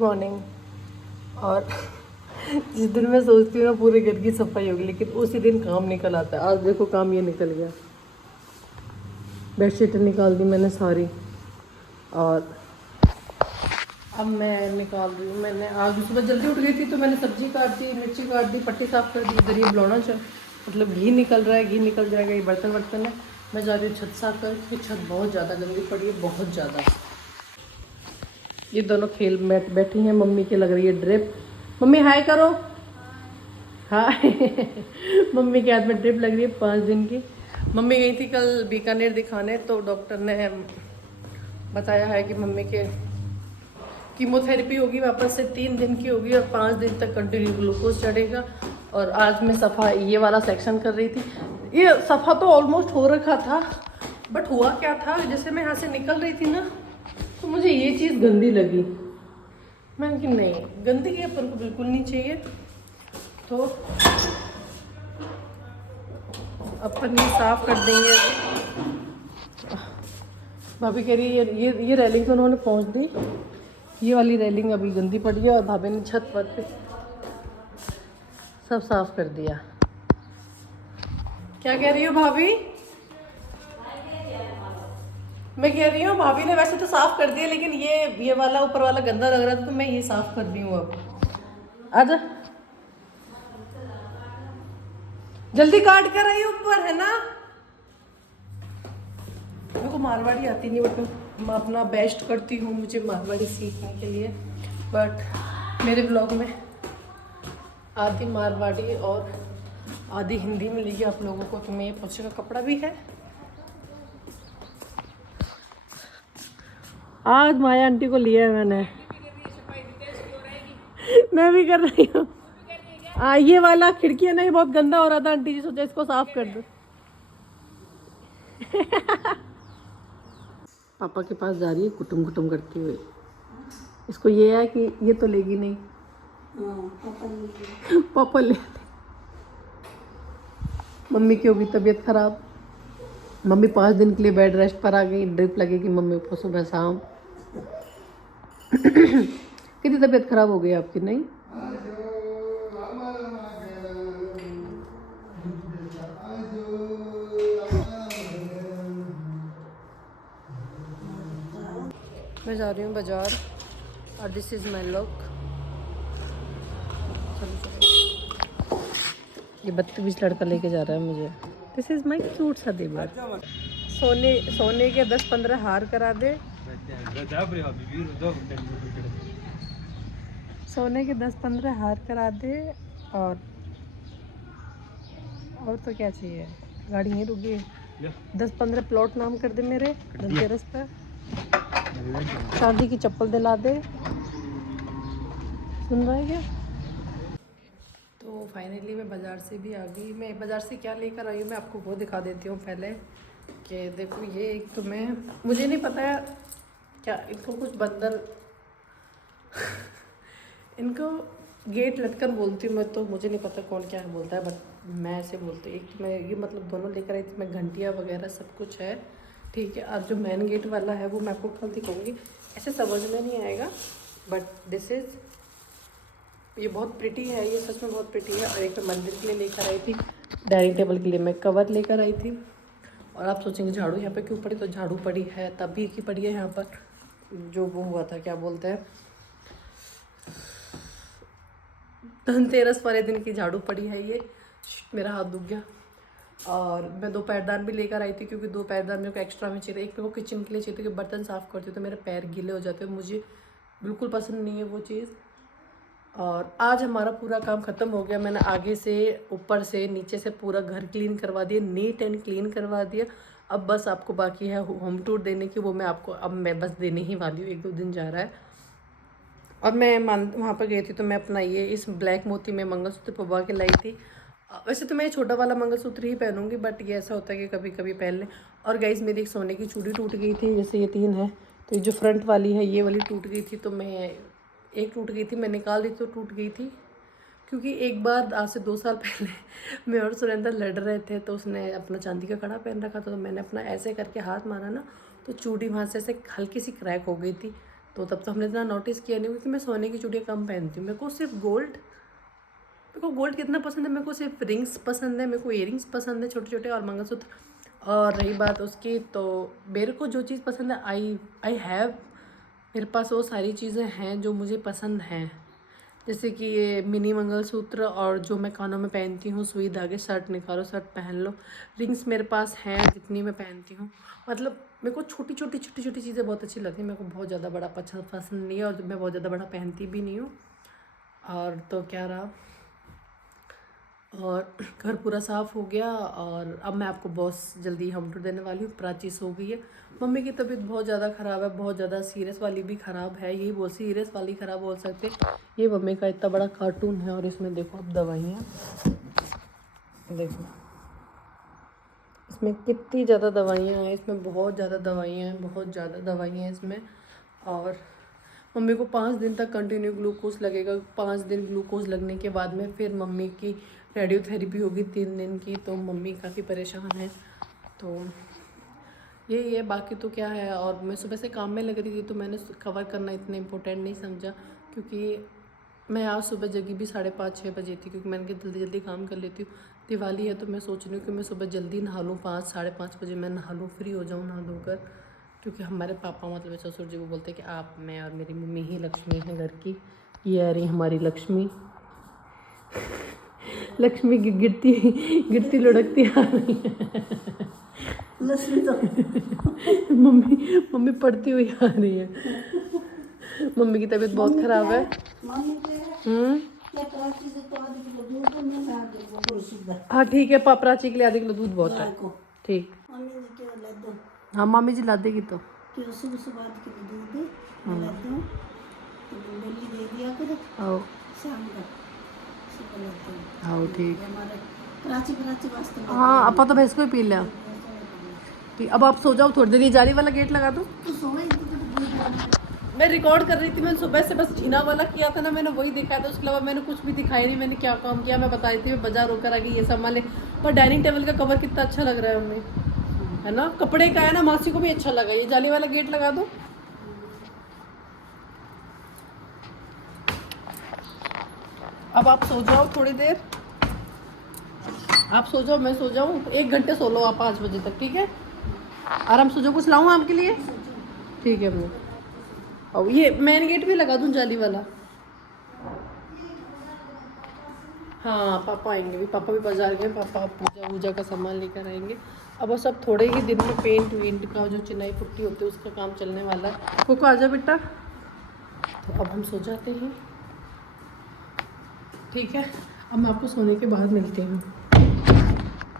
Morning. और जिस दिन मैं सोचती हूँ ना पूरे घर की सफाई होगी, लेकिन उसी दिन काम निकल आता है। आज देखो काम ये निकल गया। बेडशीट निकाल दी मैंने सारी, और अब मैं निकाल रही हूँ। मैंने आज सुबह जल्दी उठ गई थी तो मैंने सब्जी काट दी, मिर्ची काट दी, पट्टी साफ कर दी। इधर ये बुलाना चल मतलब घी निकल रहा है, घी निकल जाएगा। ये बर्तन वर्तन है। मैं जा रही हूँ छत साफ कर, कि छत बहुत ज़्यादा गंदी पड़ी है, बहुत ज़्यादा। ये दोनों खेल बैठी हैं। मम्मी की लग रही है ड्रिप। मम्मी हाय करो। हाय। मम्मी के हाथ में ड्रिप लग रही है 5 दिन की। मम्मी गई थी कल बीकानेर दिखाने, तो डॉक्टर ने बताया है कि मम्मी के कीमोथेरेपी होगी वापस से 3 दिन की होगी, और 5 दिन तक कंटिन्यू ग्लूकोज चढ़ेगा। और आज मैं सफ़ा ये वाला सेक्शन कर रही थी। ये सफ़ा तो ऑलमोस्ट हो रखा था, बट हुआ क्या था, जैसे मैं यहाँ से निकल रही थी ना, तो मुझे ये चीज़ गंदी लगी। मैंने कि नहीं, गंदगी अपन को बिल्कुल नहीं चाहिए। तो अपन ये साफ कर देंगे। भाभी कह रही है ये रेलिंग तो उन्होंने पहुँच दी, ये वाली रेलिंग अभी गंदी पड़ी है। और भाभी ने छत पर पे सब साफ कर दिया। क्या कह रही हो भाभी? मैं कह रही हूँ भाभी ने वैसे तो साफ कर दिया, लेकिन ये वाला ऊपर वाला गंदा लग रहा था, तो मैं ये साफ कर रही हूँ अब। आजा जल्दी, काट कर रही ऊपर है ना। मेरे को मारवाड़ी आती नहीं, बट मैं अपना बेस्ट करती हूँ मुझे मारवाड़ी सीखने के लिए। बट मेरे ब्लॉग में आधी मारवाड़ी और आधी हिंदी मिलेगी आप लोगों को। तो मैं ये पोछे का कपड़ा भी है। आज माया आंटी को लिया है मैंने। मैं भी कर रही हूँ। ये वाला खिड़की है ना, ये बहुत गंदा हो रहा था। आंटी जी सोचा इसको साफ कर दो। पापा के पास जा रही है कुटुम कुटुम करते हुए। इसको ये है कि ये तो लेगी नहीं। पापा ले। मम्मी की होगी तबीयत खराब। मम्मी 5 दिन के लिए बेड रेस्ट पर आ गई। ड्रिप लगेगी मम्मी को सुबह शाम। कितनी तबीयत खराब हो गई आपकी? नहीं मैं जा रही हूँ बाजार, और दिस इज़ माई लुक। ये 32 लड़का लेके जा रहा है मुझे। दिस इज़ माई क्यूट सा देवर। सोने के 10-15 हार करा दे। सोने के 10-15 हार करा दे। और तो क्या चाहिए? गाड़ी यहीं रुक गई। 10-15 प्लॉट नाम कर दे मेरे धनतेरस पे। शादी की चप्पल दिला दे। सुन रहा है क्या? तो फाइनली मैं बाज़ार से भी आ गई। मैं बाज़ार से क्या लेकर आई हूँ मैं आपको वो दिखा देती हूँ पहले। कि देखो ये एक तो मुझे नहीं पता है क्या इनको कुछ बंदर इनको गेट लटकन बोलती हूँ मैं, तो मुझे नहीं पता कौन क्या बोलता है, बट मैं ऐसे बोलती हूँ। एक तो मैं ये मतलब दोनों लेकर आई थी मैं, घंटियाँ वगैरह सब कुछ है। ठीक है, अब जो मेन गेट वाला है वो मैं आपको कल दिखाऊंगी। ऐसे समझ में नहीं आएगा, बट दिस इज़ ये बहुत प्रिटी है। ये सच में बहुत प्रिटी है। और एक मैं मंदिर के लिए लेकर आई थी, डाइनिंग टेबल के लिए मैं कवर लेकर आई थी। और आप सोचेंगे झाड़ू यहाँ पे क्यों पड़ी, तो झाड़ू पड़ी है तभी की पड़ी है यहाँ पर। जो वो हुआ था क्या बोलते हैं, धनतेरस वाले दिन की झाड़ू पड़ी है ये। मेरा हाथ दुख गया। और मैं 2 पैरदान भी लेकर आई थी, क्योंकि 2 पैरदान मेरे को एक्स्ट्रा में चाहिए। एक मेरे को किचन के लिए चाहिए, क्योंकि बर्तन साफ़ करती हूँ तो मेरे पैर गीले हो जाते हैं, मुझे बिल्कुल पसंद नहीं है वो चीज़। और आज हमारा पूरा काम ख़त्म हो गया। मैंने आगे से ऊपर से नीचे से पूरा घर क्लीन करवा दिया, नीट एंड क्लीन करवा दिया। अब बस आपको बाकी है होम टूर देने की, वो मैं आपको अब मैं बस देने ही वाली हूँ। 1-2 दिन जा रहा है। और मैं वहाँ पर गई थी तो मैं अपना ये इस ब्लैक मोती में मंगलसूत्र पवा के लाई थी। वैसे तो मैं ये छोटा वाला मंगलसूत्र ही पहनूंगी, बट ये ऐसा होता है कि कभी कभी पहन लें। और गाइस मेरी एक सोने की चूड़ी टूट गई थी, जैसे ये 3 है, तो ये जो फ्रंट वाली है ये वाली टूट गई थी। तो मैं एक टूट गई थी, मैं निकाल दी तो टूट गई थी। क्योंकि एक बार आज से 2 साल पहले मैं और सुरेंद्र लड़ रहे थे, तो उसने अपना चांदी का कड़ा पहन रखा था, तो मैंने अपना ऐसे करके हाथ मारा ना, तो चूड़ी वहाँ से ऐसे हल्की सी क्रैक हो गई थी। तो तब तो हमने इतना नोटिस किया नहीं, क्योंकि मैं सोने की चूड़ियाँ कम पहनती हूँ। मेरे को गोल्ड कितना पसंद है, मेरे को सिर्फ रिंग्स पसंद है, मेरे को इयरिंग्स पसंद है छोटे छोटे, और मंगलसूत्र। और रही बात उसकी, तो मेरे को जो चीज़ पसंद है आई हैव, मेरे पास वो सारी चीज़ें हैं जो मुझे पसंद हैं। जैसे कि ये मिनी मंगलसूत्र, और जो मैं कानों में पहनती हूँ सुई धागे, शर्ट निकालो शर्ट पहन लो। रिंग्स मेरे पास हैं जितनी मैं पहनती हूँ। मतलब मेरे को छोटी छोटी चीज़ें बहुत अच्छी लगती हैं। मेरे को बहुत ज़्यादा बड़ा पसंद नहीं है, और मैं बहुत ज़्यादा बड़ा पहनती भी नहीं हूँ। और तो क्या रहा, और घर पूरा साफ़ हो गया, और अब मैं आपको बहुत जल्दी होम टूर देने वाली हूँ। प्राची सो गई है। मम्मी की तबीयत बहुत ज़्यादा ख़राब है, बहुत ज़्यादा सीरियस वाली भी ख़राब है, यही बोल सीरियस वाली ख़राब बोल सकते। ये मम्मी का इतना बड़ा कार्टून है, और इसमें देखो अब दवाइयाँ, देखो इसमें कितनी ज़्यादा दवाइयाँ हैं, इसमें बहुत ज़्यादा दवाइयाँ हैं, बहुत ज़्यादा दवाइयाँ हैं इसमें। और मम्मी को 5 दिन तक कंटिन्यू ग्लूकोज लगेगा। 5 दिन ग्लूकोज लगने के बाद में फिर मम्मी की रेडियोथेरेपी होगी 3 दिन की। तो मम्मी काफ़ी परेशान है। तो यही है, बाकी तो क्या है। और मैं सुबह से काम में लग रही थी, तो मैंने कवर करना इतना इम्पोर्टेंट नहीं समझा, क्योंकि मैं आज सुबह जगी भी 5:30-6 बजे थी, क्योंकि मैंने कहा जल्दी जल्दी काम कर लेती हूँ। दिवाली है तो मैं सोच रही हूँ कि मैं सुबह जल्दी नहा लूँ, 5-5:30 बजे मैं नहा लूँ, फ्री हो जाऊँ नहा धोकर। क्योंकि हमारे पापा मतलब ससुर जी वो बोलते हैं कि आप, मैं और मेरी मम्मी ही लक्ष्मी है घर की। ये आ रही हमारी लक्ष्मी लक्ष्मी गिरती लुढ़कती आ रही है। मम्मी पढ़ती हुई आ रही है। मम्मी की तबीयत बहुत ख़राब है। हाँ ठीक है, प्राची के लिए आधे किलो दूध बहुत है। ठीक, हाँ मामी जी ला देगी तो। हाँ ठीक, हाँ अपा तो भैंस को ही पी लिया। ठीक, अब आप सो जाओ थोड़ी देर, ये जाली वाला गेट लगा दो। मैं रिकॉर्ड कर रही थी, मैंने सुबह से बस जीना वाला किया था ना, मैंने वही दिखाया था, उसके अलावा मैंने कुछ भी दिखाई नहीं। मैंने क्या काम किया मैं बता रही थी, मैं बाजार होकर आ गई ये सामान ले। पर डाइनिंग टेबल का कवर कितना अच्छा लग रहा है मम्मी, है ना, कपड़े का है ना, मासी को भी अच्छा लगा। ये जाली वाला गेट लगा दो। अब आप सो जाओ थोड़ी देर, आप सो जाओ, मैं सो जाऊँ, 1 घंटे सो लो आप 5 बजे तक, ठीक है, आराम सो जाओ। कुछ लाऊँ आपके लिए? ठीक है अम्मी। और ये मेन गेट भी लगा दूँ जाली वाला? हाँ पापा आएंगे भी, पापा भी बाजार गए, पापा पूजा वूजा का सामान लेकर आएंगे। अब वो सब थोड़े ही दिन में पेंट वेंट का जो चिनाई पुट्टी होती है उसका काम चलने वाला है। कोको आजा बेटा। तो अब हम सो जाते हैं, ठीक है। अब मैं आपको सोने के बाद मिलती हूँ।